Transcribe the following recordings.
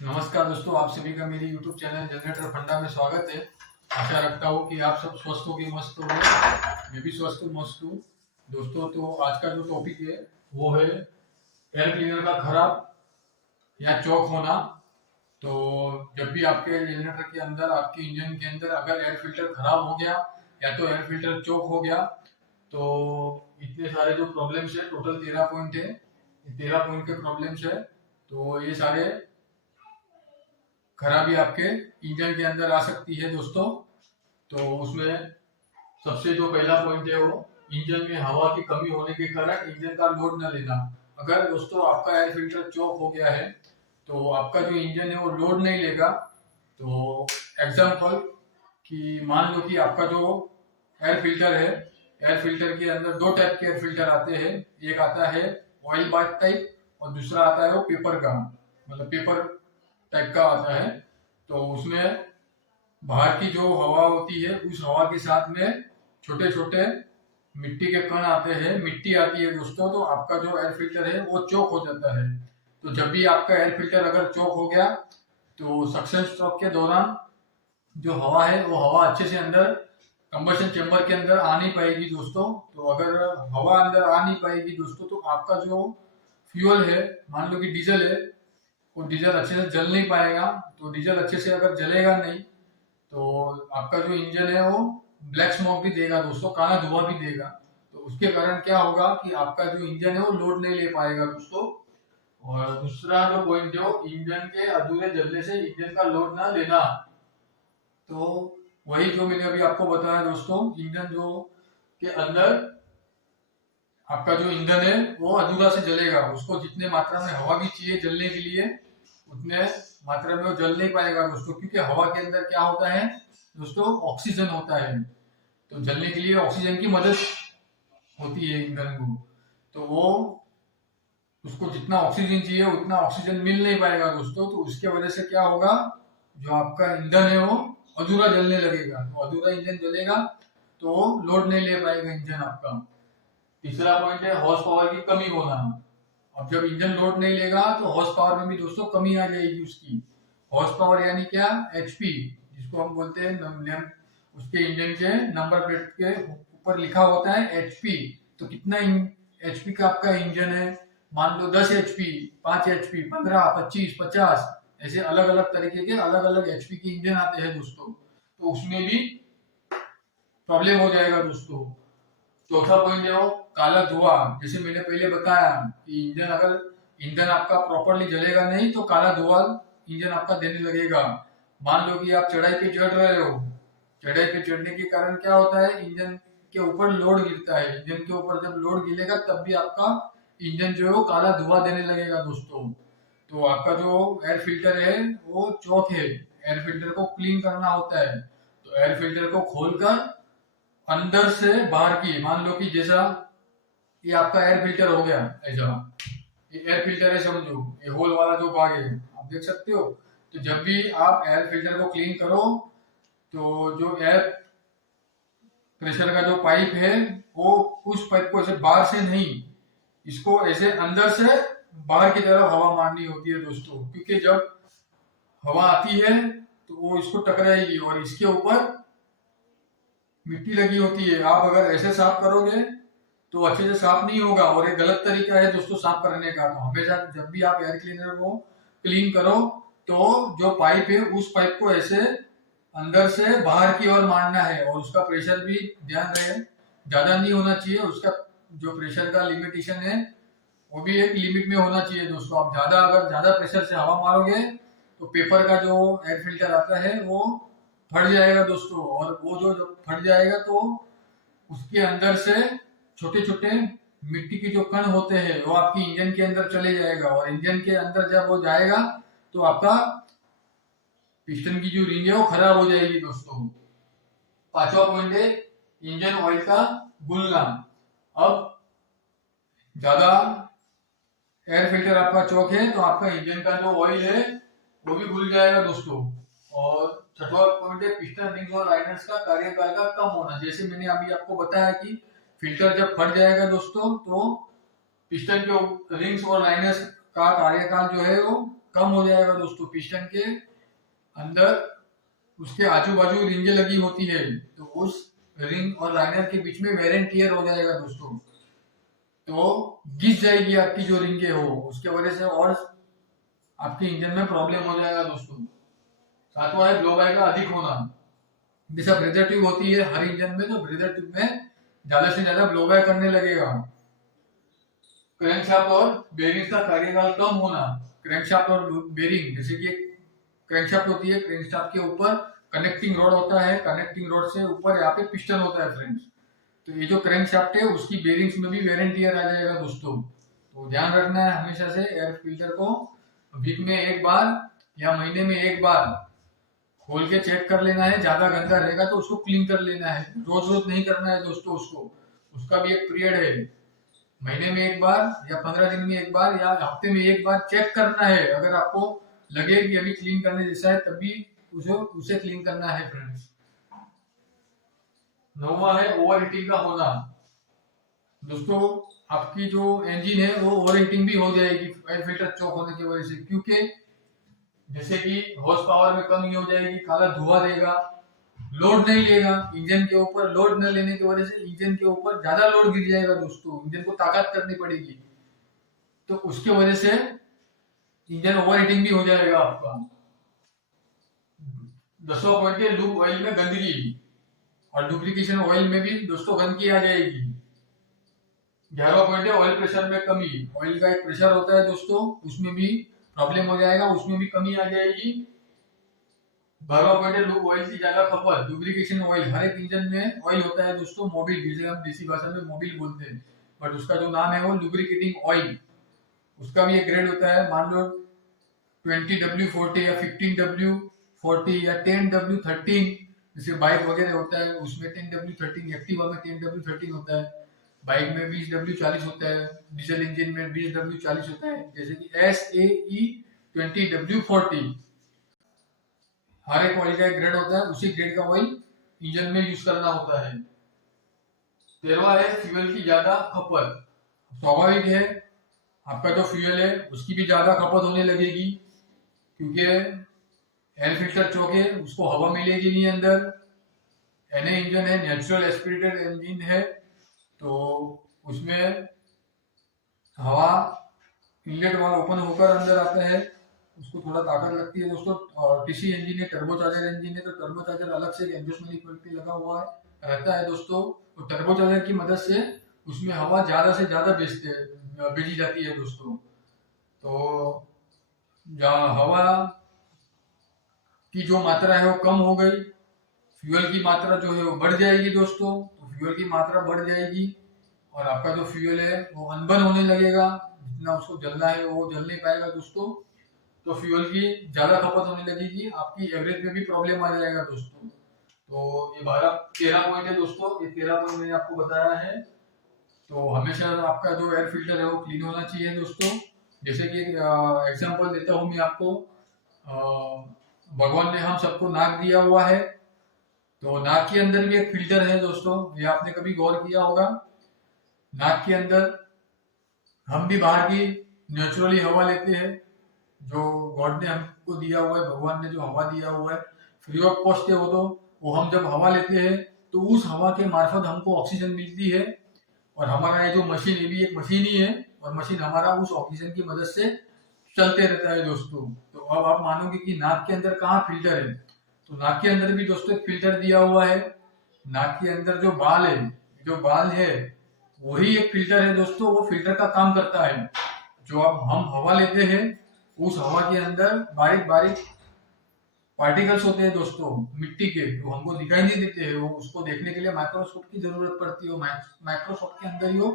नमस्कार दोस्तों, आप सभी का मेरी YouTube चैनल जनरेटर फंडा में स्वागत है। आशा रखता हूँ कि आप सब स्वस्थ हो गए, मस्त हो गए। मैं भी स्वस्थ हूँ, मस्त हूँ। दोस्तों, तो आज का जो टॉपिक है वो है एयर क्लीनर का खराब या चौक होना। तो जब भी आपके जनरेटर के अंदर, आपके इंजन के अंदर अगर एयर फिल्टर खराब हो गया या तो एयर फिल्टर चौक हो गया, तो इतने सारे जो प्रॉब्लम्स है, टोटल 13 पॉइंट है। 13 पॉइंट के प्रॉब्लम्स है। तो ये सारे खराबी आपके इंजन के अंदर आ सकती है दोस्तों। तो उसमें सबसे जो पहला पॉइंट है वो इंजन में हवा की कमी होने के कारण इंजन का लोड न लेना। अगर दोस्तों आपका एयर फिल्टर चौक हो गया है तो आपका जो इंजन है वो लोड नहीं लेगा। तो एग्जांपल कि मान लो कि आपका जो एयर फिल्टर है, एयर फिल्टर के अंदर दो टाइप के एयर फिल्टर आते हैं। एक आता है ऑयल बाथ टाइप और दूसरा आता है वो पेपर का, मतलब पेपर टाइप का आता है। तो उसमें बाहर की जो हवा होती है, उस हवा के साथ में छोटे छोटे मिट्टी के कण आते हैं, मिट्टी आती है दोस्तों। तो आपका जो एयर फिल्टर है वो चौक हो जाता है। तो जब भी आपका एयर फिल्टर अगर चौक हो गया तो सक्शन स्ट्रोक के दौरान जो हवा है वो हवा अच्छे से अंदर कंबशन चेंबर के अंदर आ नहीं पाएगी दोस्तों। तो अगर हवा अंदर आ नहीं पाएगी दोस्तों तो आपका जो फ्यूल है, मान लो कि डीजल है, वो डीजल अच्छे से जल नहीं पाएगा। तो डीजल अच्छे से अगर जलेगा नहीं तो आपका जो इंजन है वो ब्लैक स्मोक भी देगा दोस्तों, काला धुआं भी देगा। तो उसके कारण क्या होगा कि आपका जो इंजन है वो लोड नहीं ले पाएगा दोस्तों। और दूसरा जो पॉइंट है वो इंजन के अधूरे जलने से इंजन का लोड ना लेना। तो वही जो मैंने अभी आपको बताया दोस्तों, इंजन जो के अंदर आपका जो ईंधन है वो अधूरा से जलेगा। उसको जितने मात्रा में हवा भी चाहिए जलने के लिए उतने मात्रा में वो जल नहीं पाएगा दोस्तों, क्योंकि हवा के अंदर क्या होता है दोस्तों, ऑक्सीजन होता है। तो जलने के लिए ऑक्सीजन की मदद होती है ईंधन को। तो वो उसको जितना ऑक्सीजन चाहिए उतना ऑक्सीजन मिल नहीं पाएगा दोस्तों। तो उसके वजह से क्या होगा, जो आपका ईंधन है वो अधूरा जलने लगेगा। तो अधूरा इंजन जलेगा तो लोड नहीं ले पाएगा इंजन आपका। तीसरा पॉइंट है हॉर्स पावर की कमी होना। अब जब इंजन लोड नहीं लेगा तो हॉर्स पावर में भी दोस्तों कमी आ जाएगी उसकी। हॉर्स पावर यानी क्या, एचपी, जिसको हम बोलते हैं उसके इंजन के नंबर प्लेट के ऊपर लिखा होता है एचपी। तो कितना एचपी का आपका इंजन है, मान लो 10 एचपी, 5 एचपी, 15, 25, 50, ऐसे अलग अलग तरीके के अलग अलग एचपी के इंजन आते हैं दोस्तों। तो उसमें भी प्रॉब्लम हो जाएगा दोस्तों। चौथा पॉइंट है वो काला धुआं। जैसे मैंने पहले बताया कि ईंधन आपका प्रॉपरली जलेगा नहीं तो काला धुआं इंजन आपका देने लगेगा। मान लो कि आप चढ़ाई पे चढ़ रहे हो, चढ़ाई पे चढ़ने के कारण क्या होता है, इंजन के ऊपर लोड गिरता है। इंजन के ऊपर जब लोड गिरेगा तब भी आपका इंजन जो है वो काला धुआं देने लगेगा दोस्तों। तो आपका जो एयर फिल्टर है वो चौक है, एयर फिल्टर को क्लीन करना होता है। तो एयर फिल्टर को खोलकर अंदर से बाहर की, मान लो कि जैसा ये आपका एयर फिल्टर हो गया, ऐसा ये एयर फिल्टर है समझो, ये होल वाला जो भाग है आप देख सकते हो। तो जब भी आप एयर फिल्टर को क्लीन करो तो जो एयर प्रेशर का जो पाइप है वो उस पाइप को ऐसे बाहर से नहीं, इसको ऐसे अंदर से बाहर की तरफ हवा मारनी होती है दोस्तों। क्योंकि जब हवा आती है तो वो इसको टकराएगी और इसके ऊपर मिट्टी लगी होती है। आप अगर ऐसे साफ करोगे तो अच्छे से साफ नहीं होगा और ये गलत तरीका है दोस्तों साफ करने का। तो हमेशा जब भी आप एयर क्लीनर को क्लीन करो तो जो पाइप है उस पाइप को ऐसे अंदर से बाहर की ओर मारना है और उसका प्रेशर भी ध्यान रहे, ज्यादा नहीं होना चाहिए। उसका जो प्रेशर का लिमिटेशन है वो भी एक लिमिट में होना चाहिए दोस्तों। आप अगर ज्यादा प्रेशर से हवा मारोगे तो पेपर का जो एयर फिल्टर आता है वो फट जाएगा दोस्तों। और वो जो फट जाएगा तो उसके अंदर से छोटे छोटे मिट्टी के जो कण होते हैं वो आपकी इंजन के अंदर चले जाएगा और इंजन के अंदर जब वो जाएगा तो आपका पिस्टन की जो रिंग है वो खराब हो जाएगी दोस्तों। पांचवा पॉइंट है इंजन ऑयल का घुलना। अब ज्यादा एयर फिल्टर आपका चौक है तो आपका इंजन का जो ऑयल है वो भी घुल जाएगा दोस्तों। और छठवा पॉइंट है पिस्टन रिंग्स और लाइनर्स का कार्यकाल का कम होना। जैसे मैंने अभी आपको बताया कि फिल्टर जब फट जाएगा दोस्तों तो पिस्टन के रिंग्स और लाइनर्स का कार्यकाल जो है वो कम हो जाएगा दोस्तों। पिस्टन के अंदर उसके आजू बाजू रिंगें लगी होती है, तो उस रिंग और लाइनर के बीच में वेर एंड टियर हो जाएगा दोस्तों। तो घिस जाएगी आपकी जो रिंगे हो, उसके वजह से और आपके इंजन में प्रॉब्लम हो जाएगा दोस्तों। सातवां है ब्लो बाय का अधिक होना। जैसा ब्रेदर ट्यूब होती है हर इंजन में, तो ब्रेदर ट्यूब में ज्यादा से ज्यादा ब्लो बाय करने लगेगा। क्रैंकशाफ्ट और बेरिंग्स का कार्यकाल कम होना। क्रैंकशाफ्ट और बेरिंग, जैसे कि क्रैंकशाफ्ट होती है, क्रैंकशाफ्ट के ऊपर कनेक्टिंग रोड होता है, कनेक्टिंग रोड से ऊपर यहाँ पे पिस्टन होता है फ्रेंड्स। तो ये जो क्रैंकशाफ्ट है उसकी बेरिंग्स में भी वेर एंड टियर आ जाएगा दोस्तों। तो ध्यान रखना है हमेशा से एयर फिल्टर को वीक में एक बार या महीने में एक बार खोल के चेक कर लेना है। ज्यादा गंदा रहेगा तो उसको क्लीन कर लेना है, रोज रोज नहीं करना है दोस्तों उसको। उसका भी एक पीरियड है, महीने में एक बार या 15 दिन में एक बार या हफ्ते में एक बार चेक करना है। अगर आपको लगे कि अभी क्लीन करने जैसा है तभी उसे क्लीन करना है फ्रेंड्स। नौवां है ओवर हीटिंग का होना। दोस्तों आपकी जो इंजन है वो ओवर हीटिंग भी हो जाएगी एयर फिल्टर चौक होने की वजह से, क्योंकि जैसे कि हॉर्स पावर में कमी हो जाएगी, काला धुआं देगा, लोड नहीं लेगा इंजन के ऊपर। लोड न लेने की वजह से इंजन के ऊपर ज्यादा लोड गिर जाएगा दोस्तों, इंजन को ताकत करनी पड़ेगी, तो उसके वजह से इंजन ओवर हीटिंग भी हो जाएगा आपका। 10वां पॉइंट है लूप ऑयल में गंदगी और डुप्लीकेशन ऑयल में भी दोस्तों गंदगी आ जाएगी। 11वां पॉइंट है ऑयल प्रेशर में कमी। ऑयल का एक प्रेशर होता है दोस्तों, उसमें भी प्रॉब्लम हो जाएगा, उसमें भी कमी आ जाएगी। 12वां पॉइंट है लूप ऑयल की ज्यादा खपत। डुप्लीकेशन ऑयल, हर एक इंजन में ऑयल होता है दोस्तों, मोबिल, जिसे हम देसी भाषा में मोबिल बोलते हैं, बट उसका जो नाम है वो लुब्रिकेटिंग ऑयल। उसका भी एक ग्रेड होता है, मान लो 20W40 या 15W40 या 10W13, जैसे बाइक वगैरह होता है उसमें 10W13, एक्टिवा में 10W13 होता है, बाइक में 20W40 होता है, डीजल इंजन में 20W40 होता है, जैसे कि SAE 20W40। हर एक ऑयल का एक ग्रेड होता है, उसी ग्रेड का ऑयल इंजन में यूज करना होता है। 13वां है फ्यूल की ज्यादा खपत। स्वाभाविक है आपका जो फ्यूल है उसकी भी ज्यादा खपत होने लगेगी, क्योंकि एयर फिल्टर चौक है, उसको हवा मिलेगी नहीं अंदर। NA इंजन है, नेचुरल एस्पिरेटेड इंजन है, तो उसमें हवा इनलेट वाला ओपन होकर अंदर आता है, उसको थोड़ा ताकत लगती है दोस्तों। और TC इंजन है, टर्बोचार्जर इंजन है, तो टर्बोचार्जर अलग से एग्जॉस्ट फैन लगा हुआ है रहता है दोस्तों। तो टर्बोचार्जर की मदद से उसमें हवा ज्यादा से ज्यादा भेजी जाती है दोस्तों। तो हवा की जो मात्रा है वो कम हो गई, फ्यूल की मात्रा जो है वो बढ़ जाएगी दोस्तों। तो फ्यूल की मात्रा बढ़ जाएगी और आपका जो फ्यूल है वो अनबर्न होने लगेगा, जितना उसको जलना है वो जल नहीं पाएगा दोस्तों। तो फ्यूल की ज्यादा खपत होने लगेगी, आपकी एवरेज में भी प्रॉब्लम आ जाएगा दोस्तों। तो ये 13 पॉइंट है दोस्तों, ये 13 पॉइंट मैंने आपको बताया है। तो हमेशा आपका जो एयर फिल्टर है वो क्लीन होना चाहिए दोस्तों। जैसे कि एग्जांपल देता हूँ मैं आपको, भगवान ने हम सबको नाक दिया हुआ है, तो नाक के अंदर भी एक फिल्टर है दोस्तों, ये आपने कभी गौर किया होगा। नाक के अंदर हम भी बाहर की नेचुरली हवा लेते हैं, जो गॉड ने हमको दिया हुआ है, भगवान ने जो हवा दिया हुआ है फ्री ऑफ कॉस्ट है वो। तो वो हम जब हवा लेते हैं तो उस हवा के मार्फत हमको ऑक्सीजन मिलती है, और हमारा ये जो मशीन, ये भी एक मशीन ही है, और मशीन हमारा उस ऑक्सीजन की मदद से चलते रहता है दोस्तों। तो अब आप मानोगे कि नाक के अंदर कहाँ फिल्टर है, तो नाक के अंदर भी दोस्तों एक फिल्टर दिया हुआ है। नाक के अंदर जो बाल है, जो बाल है वही एक फिल्टर है दोस्तों, वो फिल्टर का काम करता है। जो अब हम हवा लेते हैं उस हवा के अंदर बारीक बारीक पार्टिकल्स होते हैं दोस्तों मिट्टी के, जो हमको दिखाई नहीं देते हैं, वो उसको देखने के लिए माइक्रोस्कोप की जरूरत पड़ती है, माइक्रोस्कोप के अंदर ही वो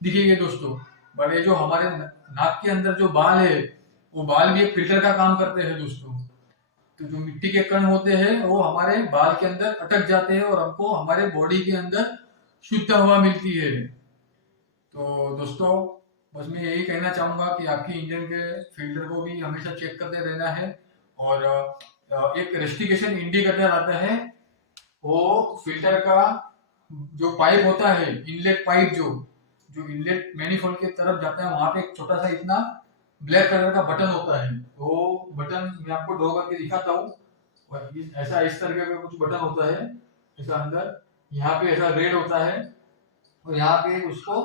दिखेंगे दोस्तों। बड़े जो हमारे नाक के अंदर जो बाल है वो बाल भी एक फिल्टर का काम करते हैं दोस्तों। तो जो मिट्टी के कण होते हैं वो हमारे बाल के अंदर अटक जाते हैं और हमको हमारे बॉडी के अंदर शुद्ध हवा मिलती है। तो दोस्तों बस मैं यही कहना चाहूंगा कि आपकी इंजन के फिल्टर को भी हमेशा चेक करते रहना है। और एक रेस्टिकेशन इंडिकेटर आता है, वो फिल्टर का जो पाइप होता है, इनलेट पाइप, जो इनलेट मैनिफोल्ड की तरफ जाता है, वहां पे एक छोटा सा इतना ब्लैक कलर का बटन होता है, तो बटन मैं आपको ड्रॉ करके दिखाता हूँ। ऐसा इस तरह का कुछ बटन होता है इसका अंदर, यहाँ पे ऐसा रेड होता है और यहाँ पे उसको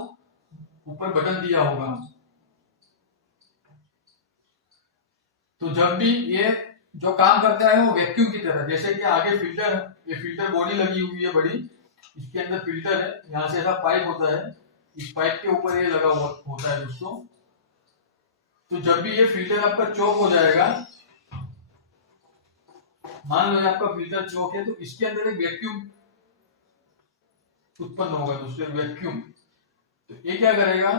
ऊपर बटन दिया होगा। तो जब भी ये जो काम करता है वो वैक्यूम की तरह, जैसे कि आगे फिल्टर, ये फिल्टर बॉडी लगी हुई है बड़ी, इसके अंदर फिल्टर है, यहाँ से ऐसा पाइप होता है, इस पाइप के ऊपर ये लगा हुआ होता है दोस्तों। तो जब भी ये फिल्टर आपका चौक हो जाएगा, मान लो आपका फिल्टर चौक है, तो इसके अंदर एक वैक्यूम उत्पन्न होगा दोस्तों, वैक्यूम। तो ये क्या करेगा,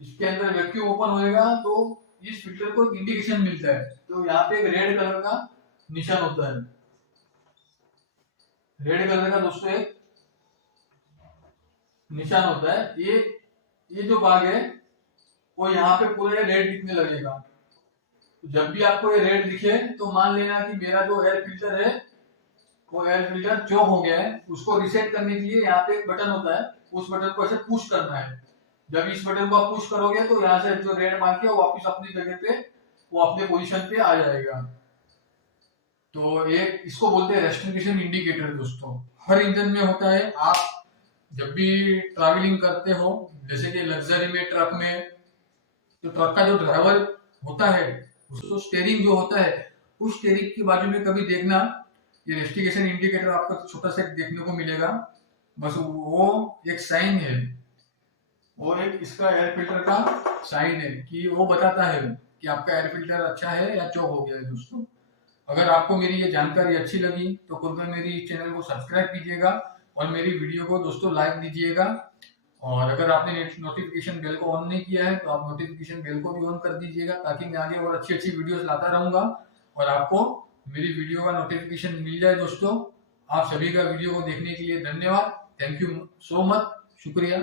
इसके अंदर वैक्यूम ओपन होएगा तो इस फिल्टर को एक इंडिकेशन मिलता है। तो यहाँ पे एक रेड कलर का निशान होता है, रेड कलर का दोस्तों एक निशान होता है। ये जो भाग है वो यहाँ पे पूरे रेड दिखने लगेगा। तो जब भी आपको ये रेड दिखे तो मान लेना कि मेरा जो एयर फिल्टर है वो एयर फिल्टर चौक हो गया है। उसको रिसेट करने के लिए यहाँ पे एक बटन होता है, उस बटन को ऐसे पुश करना है। जब इस बटन को आप पुश करोगे तो यहाँ से जो रेड मार्क है वो वापस अपनी जगह पे, वो अपने पोजीशन पे आ जाएगा। तो एक इसको बोलते हैं रेस्टिफिकेशन इंडिकेटर दोस्तों, हर इंजन में होता है। आप जब भी ट्रैवलिंग करते हो, जैसे कि लग्जरी में, ट्रक में, तो ट्रक का जो ड्राइवर होता है उसको स्टीयरिंग जो होता है, उस स्टीयरिंग की बाजू में कभी देखना ये रेस्टिफिकेशन इंडिकेटर आपको छोटा सा देखने को मिलेगा। बस वो एक साइन है, वो एक इसका एयर फिल्टर का साइन है कि वो बताता है कि आपका एयर फिल्टर अच्छा है या चौक हो गया है दोस्तों। अगर आपको मेरी ये जानकारी अच्छी लगी तो कृपया मेरी चैनल को सब्सक्राइब कीजिएगा और मेरी वीडियो को दोस्तों लाइक दीजिएगा। और अगर आपने नोटिफिकेशन बेल को ऑन नहीं किया है तो आप नोटिफिकेशन बेल को भी ऑन कर दीजिएगा, ताकि मैं आगे और अच्छी अच्छी वीडियोस लाता रहूंगा और आपको मेरी वीडियो का नोटिफिकेशन मिल जाए दोस्तों। आप सभी का वीडियो को देखने के लिए धन्यवाद। थैंक यू सो मच, शुक्रिया।